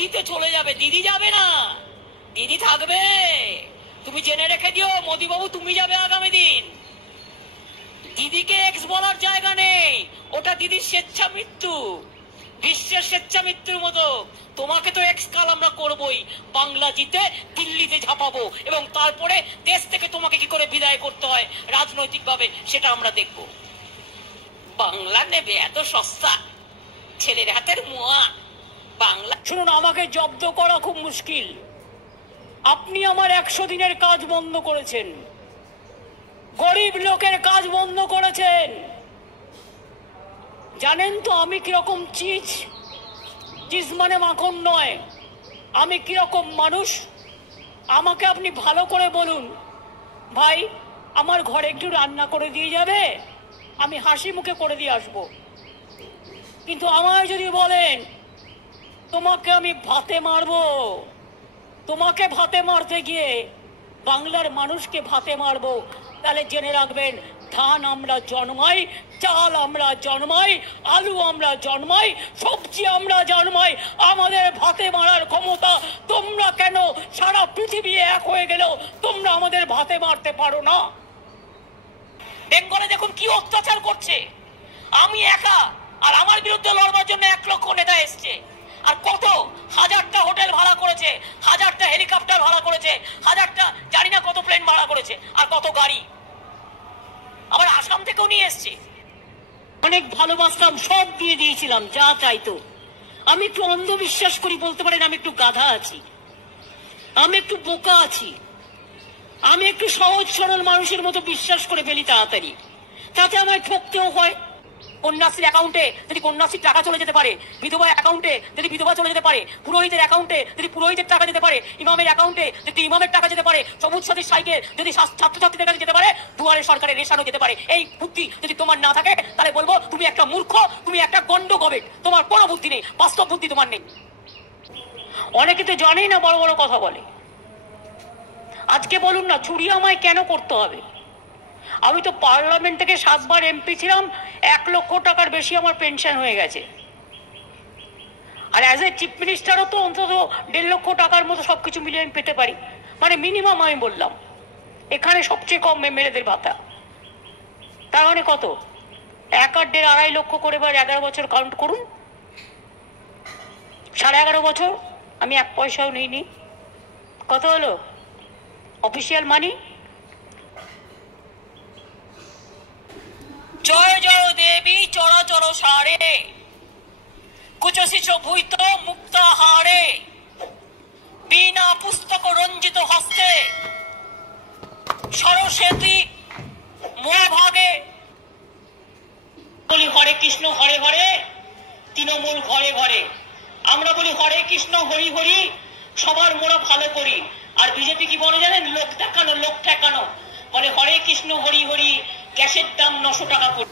দিদি তো চলে যাবে, দিদি যাবে না, দিদি থাকবে। তুমি জেনে রেখে দিও মোদি বাবু, তুমি যাবে আগামী দিন। দিদিকে এক্স বলার জায়গা নেই, ওটা দিদির স্বেচ্ছা মৃত্যু, বিশ্বের স্বেচ্ছা মৃত্যুর মতো। তোমাকে তো এক্স কাল আমরা করবোই, বাংলা জিতে দিল্লিতে ঝাঁপাবো, এবং তারপরে দেশ থেকে তোমাকে কি করে বিদায় করতে হয় রাজনৈতিক ভাবে সেটা আমরা দেখব। বাংলা নেবে এত সস্তা, ছেলের হাতের মোয়া বাংলা। শুনুন, আমাকে জব্দ করা খুব মুশকিল। আপনি আমার 100 দিনের কাজ বন্ধ করেছেন, গরিব লোকের কাজ বন্ধ করেছেন। জানেন তো আমি কিরকম চিজ, চিজ মানে মাখন নয়, আমি কিরকম মানুষ। আমাকে আপনি ভালো করে বলুন, ভাই আমার ঘরে একটু রান্না করে দিয়ে যাবে, আমি হাসি মুখে করে দিয়ে আসবো। কিন্তু আমায় যদি বলেন তোমাকে আমি ভাতে মারবো, তোমাকে ভাতে মারতে গিয়ে বাংলার মানুষকে ভাতে মারবো, তাহলে জেনে রাখবেন ধান আমরা জন্মাই, চাল আমরা জন্মাই, আলু আমরা জন্মাই, সবজি আমরা জন্মাই। আমাদের ভাতে মারার ক্ষমতা তোমরা কেন সারা পৃথিবী এক হয়ে গেলেও তোমরা আমাদের ভাতে মারতে পারো না। বেঙ্গলে দেখুন কি অত্যাচার করছে। আমি একা, আর আমার বিরুদ্ধে লড়বার জন্য 1 লক্ষ নেতা এসছে। আর কত হাজারটা হোটেল ভাড়া করেছে, হাজারটা হেলিকপ্টার ভাড়া করেছে, হাজারটা জানি না কত প্লেন ভাড়া করেছে, আর কত গাড়ি আবার আসাম থেকেও নিয়ে এসছে। অনেক ভালোবাসতাম, সব দিয়ে দিয়েছিলাম যা চাইতো। আমি একটু অন্ধবিশ্বাস করি, বলতে পারেন আমি একটু গাধা আছি, আমি একটু বোকা আছি, আমি একটু সহজ সরল মানুষের মতো বিশ্বাস করে ফেলি তাড়াতাড়ি, তাতে আমায় ঠকতেও হয়। কন্যাশ্রীর অ্যাকাউন্টে যদি কন্যাশ্রীর টাকা চলে যেতে পারে, বিধবা অ্যাকাউন্টে যদি বিধবা চলে যেতে পারে, পুরোহিতের অ্যাকাউন্টে যদি পুরোহিতের টাকা যেতে পারে, ইমামের অ্যাকাউন্টে যদি ইমামের টাকা যেতে পারে, সবুজ সাথীর সাইকেল যদি ছাত্রছাত্রীদের কাছে যেতে পারে, দুয়ারে সরকারের রেশনও যেতে পারে। এই বুদ্ধি যদি তোমার না থাকে তাহলে বলবো তুমি একটা মূর্খ, তুমি একটা গন্ড গবেট, তোমার কোনো বুদ্ধি নেই, বাস্তব বুদ্ধি তোমার নেই। অনেকে তো জানেই না, বড় বড় কথা বলে। আজকে বলুন না চুরি আমায় কেন করতে হবে? আমি তো পার্লামেন্ট থেকে 7 বার এমপি ছিলাম, 1 লক্ষ টাকার বেশি আমার পেনশন হয়ে গেছে। আর অ্যাজ এ চিফ মিনিস্টারও তো অন্তত 1.5 লক্ষ টাকার মতো সবকিছু মিলিয়ে আমি পেতে পারি, মানে মিনিমাম আমি বললাম। এখানে সবচেয়ে কম এমএলএদের ভাতা, তার মানে কত? 1 আর 1.5 2.5 লক্ষ করে, এবার 11 বছর কাউন্ট করুন, 11.5 বছর আমি 1 পয়সাও নিইনি। কত হলো অফিসিয়াল মানি? জয় জয় দেবী চরাচর সারে, কুচশিচ ভূত মুক্তাহারে, বিনা পুস্তক রঞ্জিত হস্তে, সরস্বতী মহাভাগে। বলি হরে কৃষ্ণ হরে হরে, তৃণমূল ঘরে ঘরে। আমরা বলি হরে কৃষ্ণ হরি হরি, সবার মোরা ভালো করি। আর বিজেপি কি বলে জানেন? লোক দেখানো, লোক ঠেকানো। বলে হরে কৃষ্ণ হরি হরি, গ্যাসের দাম 900 টাকা করে।